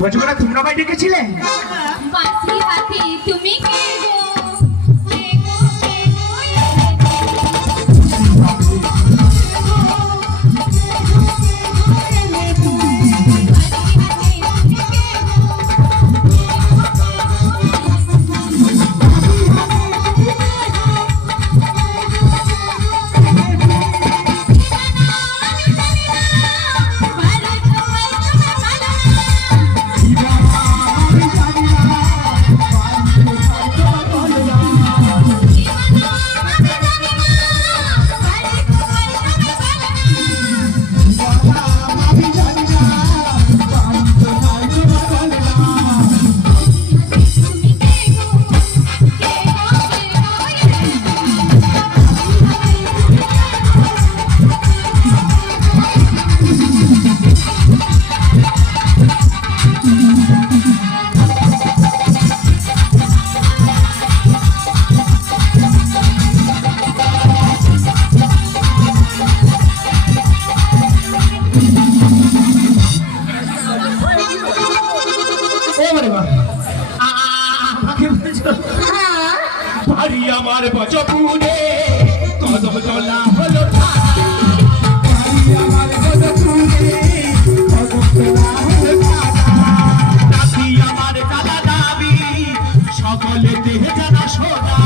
বলছি ওরা তোমরা ভাই ডেকেছিলে? বাঁশি হাতে তুমি কে গো? বাড়ি আমার বজপুরে কদম তোলা হলো দাবি আমার কালা দাবি সকলে দেহে জানা সোনা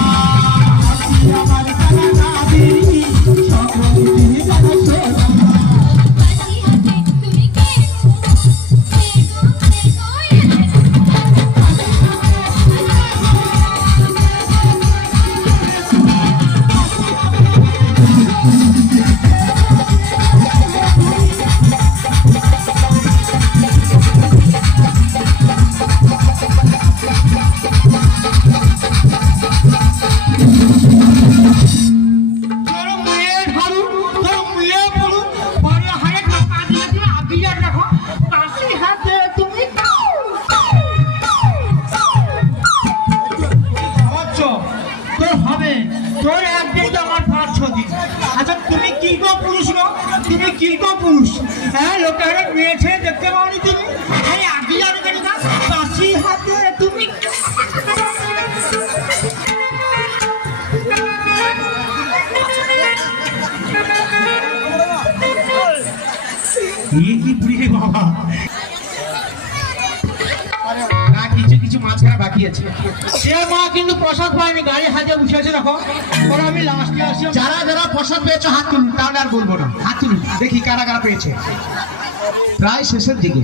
আমার কালা দাবি সকলে দেহে জানা সোনা বাঁশি হাতে তুমি কে গো? তোর একদিন তো আমার 5-6 দিন। আচ্ছা তুমি কি গো পুরুষ গো? তুমি কি গো পুরুষ? হ্যাঁ লোকের মেয়ে ছেলে দেখতে পাওনি তুমি? এই আগে আর কেন না কাশি হাতে তুমি কি বুড়ি বাবা না কিছু কিছু মাঝখানে বাকি আছে। সে মা কিন্তু প্রসাদ পায়নি, গাড়ি হাতে উঠে আছে দেখো। ওরা আমি লাস্টে আসি। যারা যারা প্রসাদ পেয়েছো হাত তুলুন, তাহলে আর বলবো না। হাত তুলুন দেখি কারা কারা পেয়েছে। প্রায় শেষের দিকে